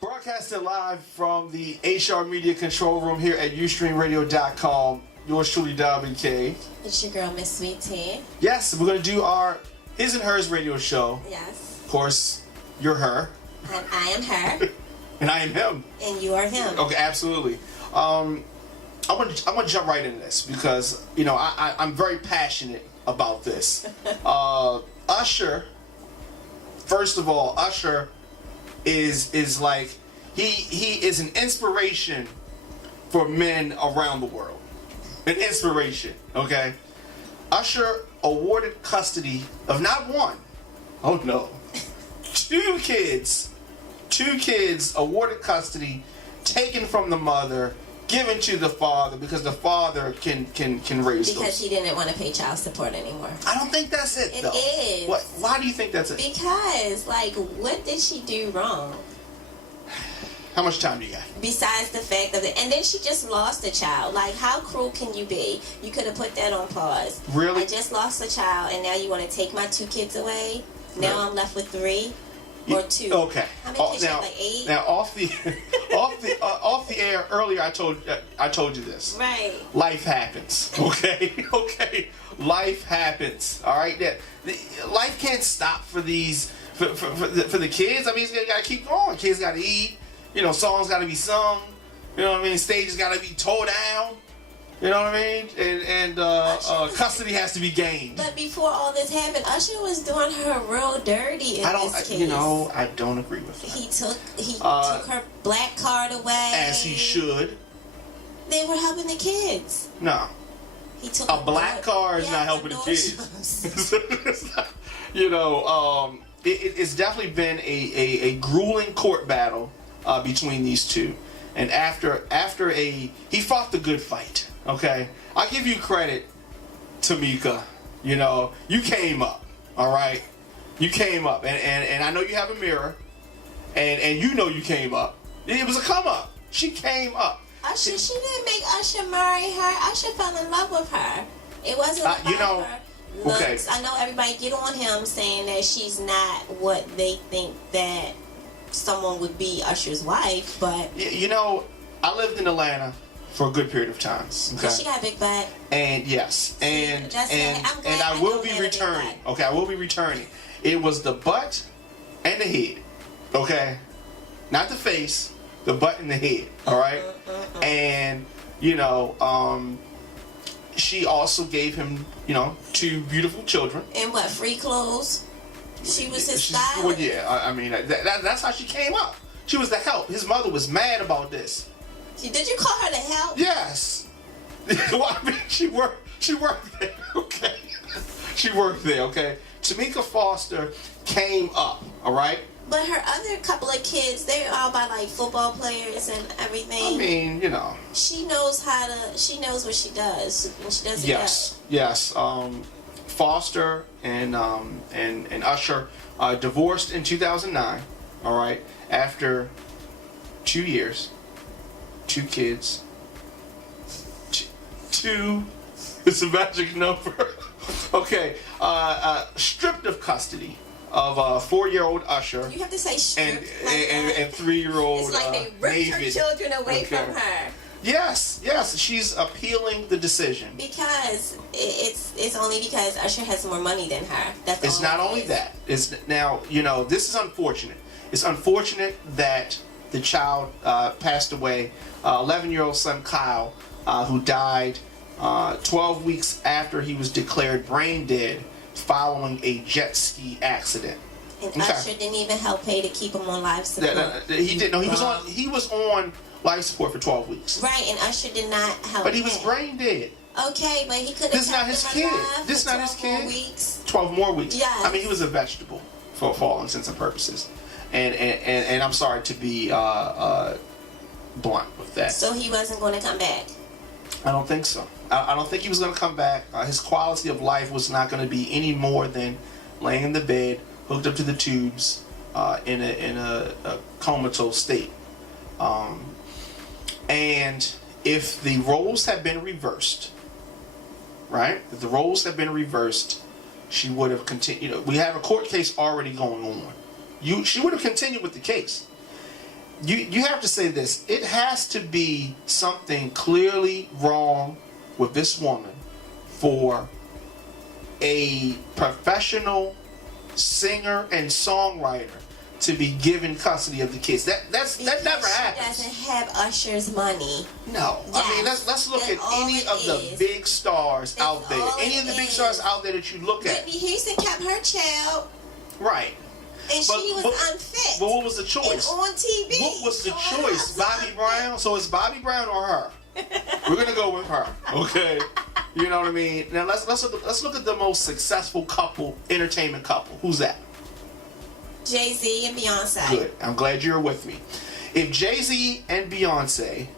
Broadcasting live from the HR Media Control Room here at UstreamRadio.com. Yours truly, Diamond K. It's your girl, Miss Sweet Tea. Yes, we're going to do our His and Hers radio show. Yes. Of course, you're her. And I am her. And I am him. And you are him. Okay, absolutely. I want to jump right into this because, you know, I'm very passionate about this. Usher, first of all, Usher is like, he is an inspiration for men around the world. An inspiration, okay? Usher awarded custody of not one, oh no, two kids awarded custody, taken from the mother, given to the father because the father can raise those. Because he didn't want to pay child support anymore. I don't think that's it, though. It is. What? Why do you think that's it? Because, like, what did she do wrong? How much time do you got? Besides the fact of it. And then she just lost a child. Like, how cruel can you be? You could have put that on pause. Really? I just lost a child, and now you want to take my 2 kids away? Now I'm left with 3? Or 2? Okay. How many kids you have, like 8? Now, off the air earlier, I told you this. Right. Life happens. Okay. Okay. Life happens. All right. Life can't stop for these for the kids. I mean, you gotta keep going. Kids gotta eat. You know, songs gotta be sung. You know what I mean? Stages gotta be tore down. You know what I mean? And custody has to be gained. But before all this happened, Usher was doing her real dirty in this case. You know, I don't agree with that. He took her black card away. As he should. They were helping the kids. No. He took a black card is not helping the kids. You know, it's definitely been a grueling court battle between these two. And after he fought the good fight. Okay, I give you credit, Tameka. You know, you came up. All right, you came up, and I know you have a mirror, and you know you came up. It was a come up. She came up. Usher, she didn't make Usher marry her. Usher fell in love with her. It wasn't about her looks. Okay. I know everybody get on him saying that she's not what they think that someone would be Usher's wife, but you know, I lived in Atlanta for a good period of time. Okay. She got a big butt. And yes, and I will be returning. Okay, I will be returning. It was the butt and the head. Okay, not the face, the butt and the head. All right, and you know, she also gave him, you know, 2 beautiful children. And what, free clothes? She was his stylist. Well, yeah, I mean that's how she came up. She was the help. His mother was mad about this. Did you call her the help? Yes. Well, I mean, she worked there. Okay. She worked there. Okay. Tameka Foster came up. All right. But her other couple of kids, they're all by like football players and everything. I mean, you know. She knows She knows what she does, and she does it. Yes. Foster and Usher divorced in 2009. All right. After 2 years, 2 kids, 2. It's a magic number. Okay. Stripped of custody of 4-year-old Usher. You have to say stripped and 3-year-old It's like they ripped her children away from her. Yes, she's appealing the decision. Because it's only because Usher has more money than her. That's it's not only that. It's now, you know, this is unfortunate. It's unfortunate that the child passed away. 11-year-old son Kyle, who died 12 weeks after he was declared brain dead following a jet ski accident. And Usher didn't even help pay to keep him on life support. He didn't. No, he was on life support for 12 weeks. Right, and Usher did not help. But he was brain dead. Okay, but he could have. This is not his kid. This is not his kid. 12 more weeks. Yeah. I mean, he was a vegetable for all intents and purposes. And I'm sorry to be blunt with that. So he wasn't going to come back? I don't think so. I don't think he was going to come back. His quality of life was not going to be any more than laying in the bed, hooked up to the tubes, in a comatose state. And if the roles had been reversed, right? If the roles had been reversed, she would have continued. We have a court case already going on. She would have continued with the case. You have to say this. It has to be something clearly wrong with this woman for a professional singer and songwriter to be given custody of the kids. That never happens. She doesn't have Usher's money. No. Yes. I mean, let's look at any of the big stars out there. Any of the big stars out there that you look at. Whitney Houston kept her child. Right. And she was unfit. But what was the choice? And on TV. What was the choice? Bobby Brown? So it's Bobby Brown or her? We're gonna go with her. Okay. You know what I mean? Now let's look at the most successful couple, entertainment couple. Who's that? Jay-Z and Beyonce. Good. I'm glad you're with me. If Jay-Z and Beyonce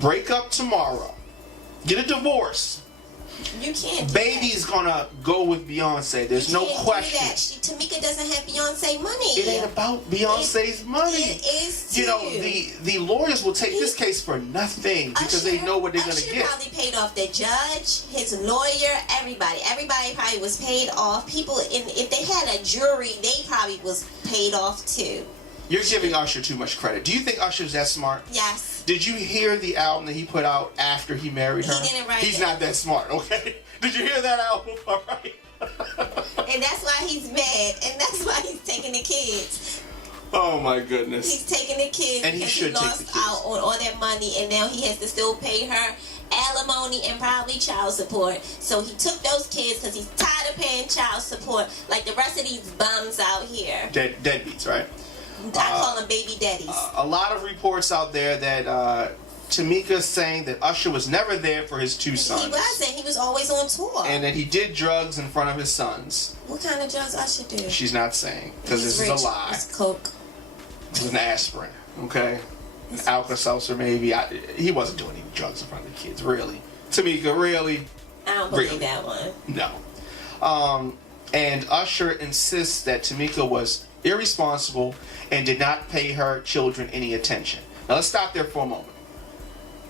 break up tomorrow, get a divorce, you can't. Baby's gonna go with Beyonce. There's no question. Tameka doesn't have Beyonce money. It ain't about Beyonce's money. It is too. You know, the lawyers will take this case for nothing because they know what they're gonna get. Probably paid off the judge, his lawyer, everybody. Everybody probably was paid off. People, if they had a jury, they probably was paid off too. You're giving Usher too much credit. Do you think Usher's that smart? Yes. Did you hear the album that he put out after he married her? He didn't write it. He's not that smart, okay? Did you hear that album? All right. And that's why he's mad. And that's why he's taking the kids. Oh my goodness. He's taking the kids and because he lost out on all that money, and now he has to still pay her alimony and probably child support. So he took those kids because he's tired of paying child support like the rest of these bums out here. Deadbeats, right? I call them baby daddies. A lot of reports out there that Tameka's saying that Usher was never there for his two sons. He wasn't. He was always on tour. And that he did drugs in front of his sons. What kind of drugs Usher do? She's not saying, because this rich. is a lie. It's coke. It was an aspirin, okay? An Alka-Seltzer, maybe. He wasn't doing any drugs in front of the kids, really. Tameka, really? I don't believe that one. No. And Usher insists that Tameka was irresponsible and did not pay her children any attention. Now let's stop there for a moment.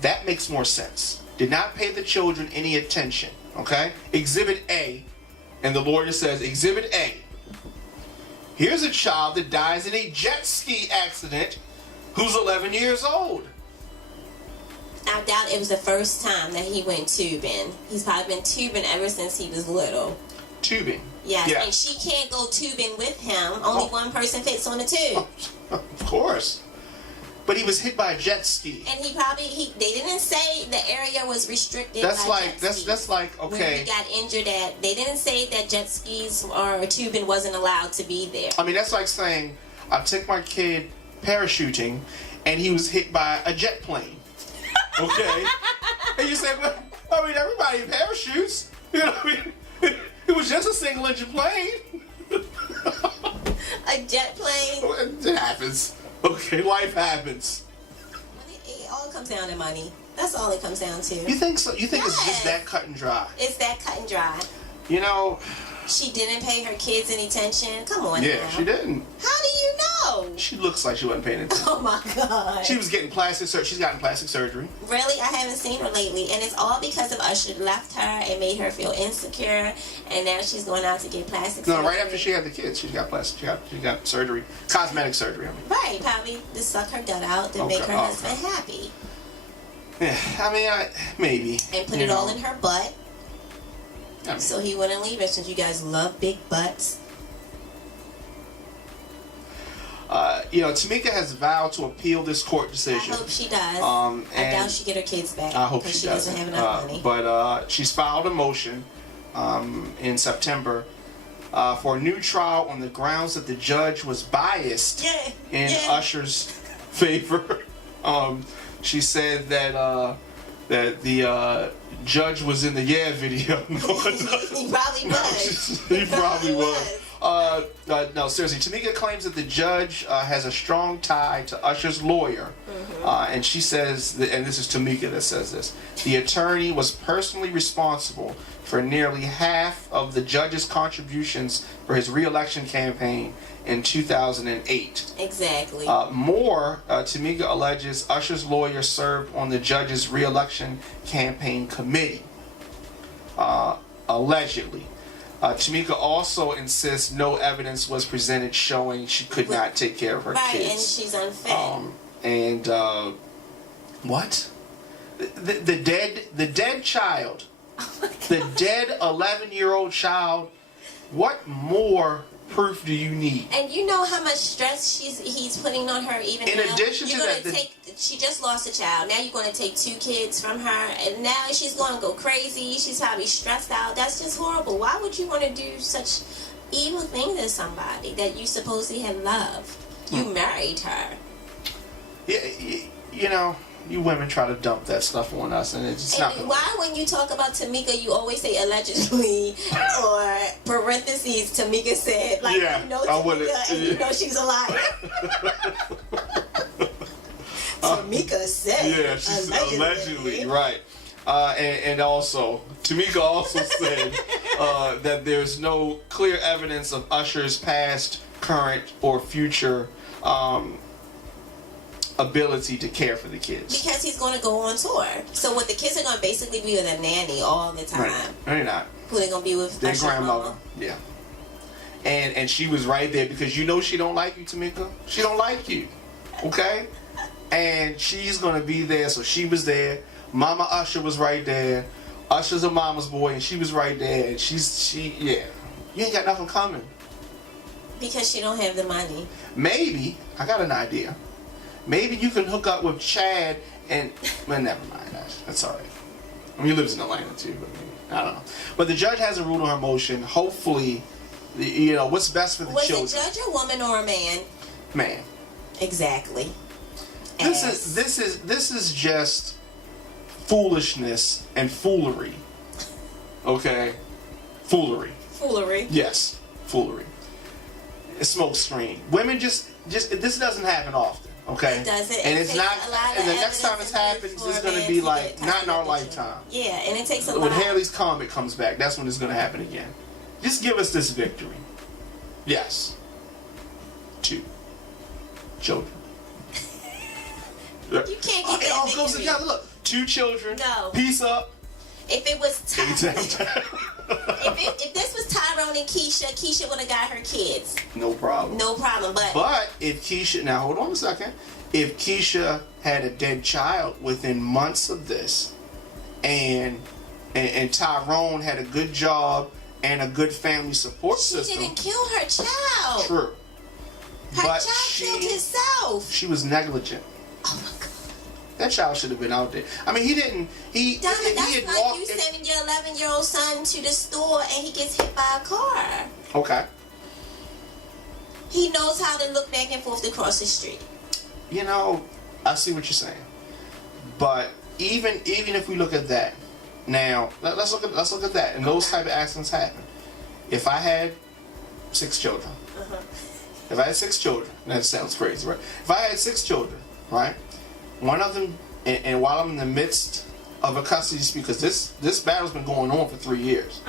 That makes more sense. Did not pay the children any attention, okay? Exhibit A, and the lawyer says, Exhibit A. Here's a child that dies in a jet ski accident who's 11 years old. I doubt it was the first time that he went tubing. He's probably been tubing ever since he was little. Tubing? Yes, Yeah. And she can't go tubing with him. Only one person fits on the tube. Of course. But he was hit by a jet ski. And they didn't say the area was restricted. That's by like jet skis. that's like okay. When he got injured at, they didn't say that jet skis or tubing wasn't allowed to be there. I mean, that's like saying I took my kid parachuting and he was hit by a jet plane. Okay? And you say, well, I mean, everybody parachutes. You know, I mean, it was just a single engine plane. A jet plane? It happens. Okay, life happens. It all comes down to money. That's all it comes down to. You think so? You think It's just that cut and dry? It's that cut and dry. You know... She didn't pay her kids any attention. Come on now. Yeah, she didn't. How do you know? She looks like she wasn't paying attention. Oh my God. She was getting plastic surgery. She's gotten plastic surgery. Really? I haven't seen her lately. And it's all because of Usher left her and made her feel insecure. And now she's going out to get plastic surgery. No, right after she had the kids, she got plastic. She got surgery. Cosmetic surgery, I mean. Right. Probably to suck her gut out to make her husband happy. Yeah, I mean, maybe. And put it all in her butt. So he wouldn't leave it since you guys love big butts. Tameka has vowed to appeal this court decision. I hope she does. I doubt she get her kids back. I hope she doesn't have enough money. But she's filed a motion in September for a new trial on the grounds that the judge was biased in Usher's favor. She said that the judge was in the video. He probably was. He probably was. No, seriously. Tameka claims that the judge has a strong tie to Usher's lawyer. And she says, and this is Tameka that says this, the attorney was personally responsible for nearly half of the judge's contributions for his re-election campaign in 2008. Exactly. Tameka alleges Usher's lawyer served on the judge's re-election campaign committee. Allegedly. Tameka also insists no evidence was presented showing she could not take care of her kids. Right, and she's unfit. What? The dead child, the dead 11-year-old child. What more proof do you need? And you know how much stress he's putting on her even in now. Addition to that, she just lost a child. Now you're going to take 2 kids from her, and now she's going to go crazy. She's probably stressed out. That's just horrible. Why would you want to do such evil thing to somebody that you supposedly had loved? You married her. Yeah, you know, you women try to dump that stuff on us, and it's just not. Why, when you talk about Tameka, you always say allegedly or parentheses? Tameka said, like, yeah, you know Tameka, and you know she's a liar. Tameka said, yeah, she's allegedly right. And also, Tameka also said that there's no clear evidence of Usher's past, current, or future ability to care for the kids. Because he's going to go on tour. So what, the kids are going to basically be with a nanny all the time. Right. No, they're not. Who they going to be with? Their Usher's grandmother. mama? Yeah. And she was right there because you know she don't like you, Tameka. She don't like you. Okay? And she's going to be there, so she was there. Mama Usher was right there. Usher's a mama's boy, and she was right there. And yeah. You ain't got nothing coming. Because she don't have the money. Maybe, I got an idea. Maybe you can hook up with Chad and... Well, never mind. That's all right. I mean, he lives in Atlanta, too. But I don't know. But the judge hasn't ruled on her motion. Hopefully, you know, what's best for the children. Was the judge a woman or a man? Man. Exactly. This is just foolishness and foolery. Okay? Foolery. Foolery. Yes. Foolery. It's smoke screen. Women just this doesn't happen often. Okay, it doesn't. And it's not. And the next time it happens, it's going to be like not in our lifetime. Yeah, and it takes a lot. When Haley's Comet comes back, that's when it's going to happen again. Just give us this victory. Yes. 2 children. You can't get that it all victory. goes together. Look, 2 children. No. Peace up. If it was if this was Tyrone and Keisha would have got her kids. No problem. No problem. But if Keisha, now hold on a second. If Keisha had a dead child within months of this, and Tyrone had a good job and a good family support system, she didn't kill her child. True. Her child killed himself. She was negligent. Oh my God. That child should have been out there. I mean, he didn't. Diamond, that's like you sending your 11-year-old son to the store and he gets hit by a car. Okay. He knows how to look back and forth across the street. You know, I see what you're saying, but even if we look at that, now let's look at that, and those type of accidents happen. If I had 6 children, if I had 6 children, that sounds crazy, right? If I had 6 children, right? One of them, and while I'm in the midst of a custody dispute, because this battle's been going on for 3 years.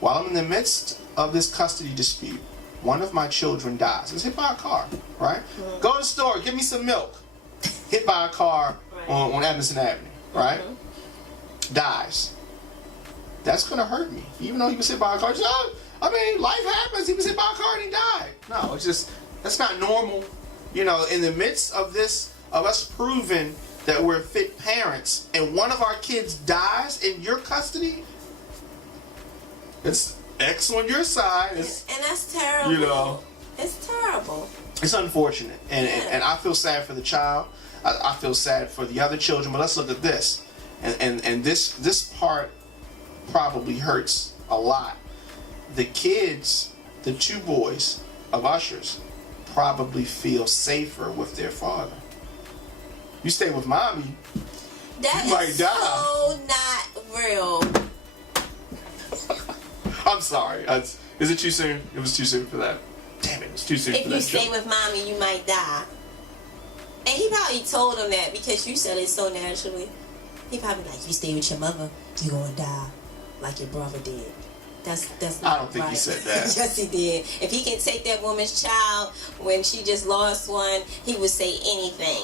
While I'm in the midst of this custody dispute, one of my children dies. It's hit by a car, right? Go to the store, give me some milk. Hit by a car on Evanston Avenue, right? Dies. That's gonna hurt me, even though he was hit by a car. I mean, life happens. He was hit by a car and he died. No, it's just that's not normal. You know, in the midst of this. Of us proving that we're fit parents and one of our kids dies in your custody, it's X on your side. And that's terrible. You know. It's terrible. It's unfortunate. And I feel sad for the child. I feel sad for the other children. But let's look at this. And this part probably hurts a lot. The kids, the 2 boys of Usher's, probably feel safer with their father. You stay with mommy, you might die. So not real. I'm sorry. Is it too soon? It was too soon for that. Damn it, it was too soon for that. If you stay with mommy, you might die. And he probably told him that because you said it so naturally. He probably like, you stay with your mother, you gonna die like your brother did. That's not I don't think right. he said that. Yes, he did. If he can take that woman's child when she just lost one, he would say anything.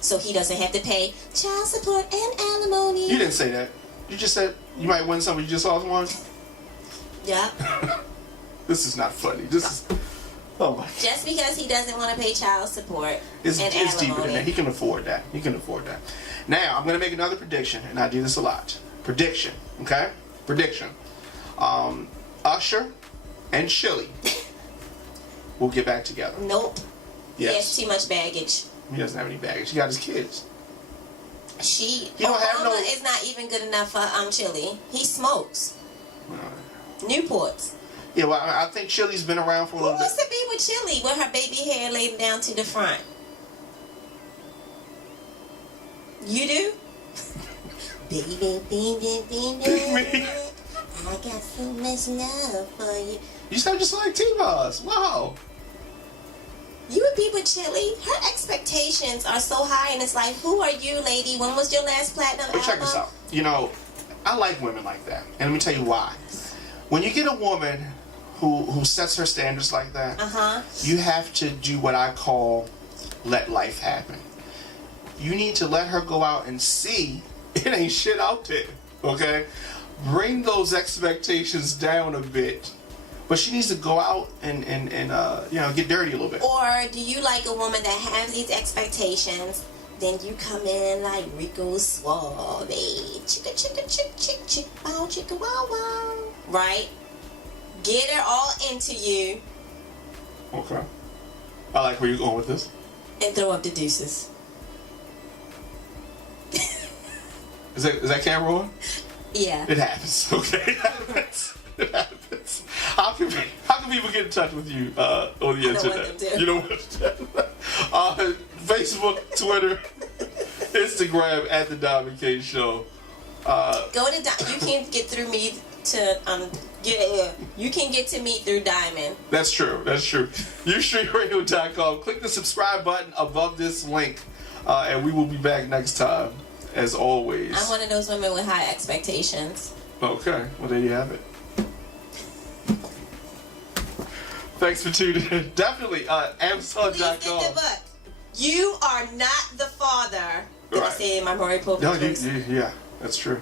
So he doesn't have to pay child support and alimony. You didn't say that. You just said you might win something. You just lost one. Yeah. This is not funny. This is. Oh my. Just because he doesn't want to pay child support and It's alimony. deeper than that. He can afford that. He can afford that. Now I'm gonna make another prediction, and I do this a lot. Prediction. Okay. Prediction. Usher and Chili will get back together. Nope. Yes. He has too much baggage. He doesn't have any baggage. He got his kids. He don't have Obama no- is not even good enough for Chili. He smokes. Newports. Yeah, well, I think Chili's been around for a Who little wants bit. to be with Chili with her baby hair laid down to the front? You do? Baby. I got so much love for you. You sound just like T-Boz. Wow. You would be with Chili. Her expectations are so high, and it's like, who are you, lady? When was your last platinum album? Check this out. You know, I like women like that, and let me tell you why. When you get a woman who sets her standards like that, you have to do what I call let life happen. You need to let her go out and see it ain't shit out there. Okay, bring those expectations down a bit. But she needs to go out and get dirty a little bit. Or do you like a woman that has these expectations, then you come in like Rico Suave, chicka chicka chick chick chick wow chicka wow wow, right? Get her all into you. Okay. I like where you're going with this. And throw up the deuces. Is that camera on? Yeah. It happens. Okay. It happens. It happens. How can people get in touch with you on the internet? Want them to. You don't want to. Facebook, Twitter, Instagram at the Diamond K Show. Go to you can get through me to you can get to me through Diamond. That's true. That's true. UStreamRadio.com. Click the subscribe button above this link, and we will be back next time, as always. I'm one of those women with high expectations. Okay. Well, there you have it. Thanks for tuning in. Definitely, Amazon.com. Please get the book. You are not the father. Did I say my Maury Povich? No, yeah, that's true.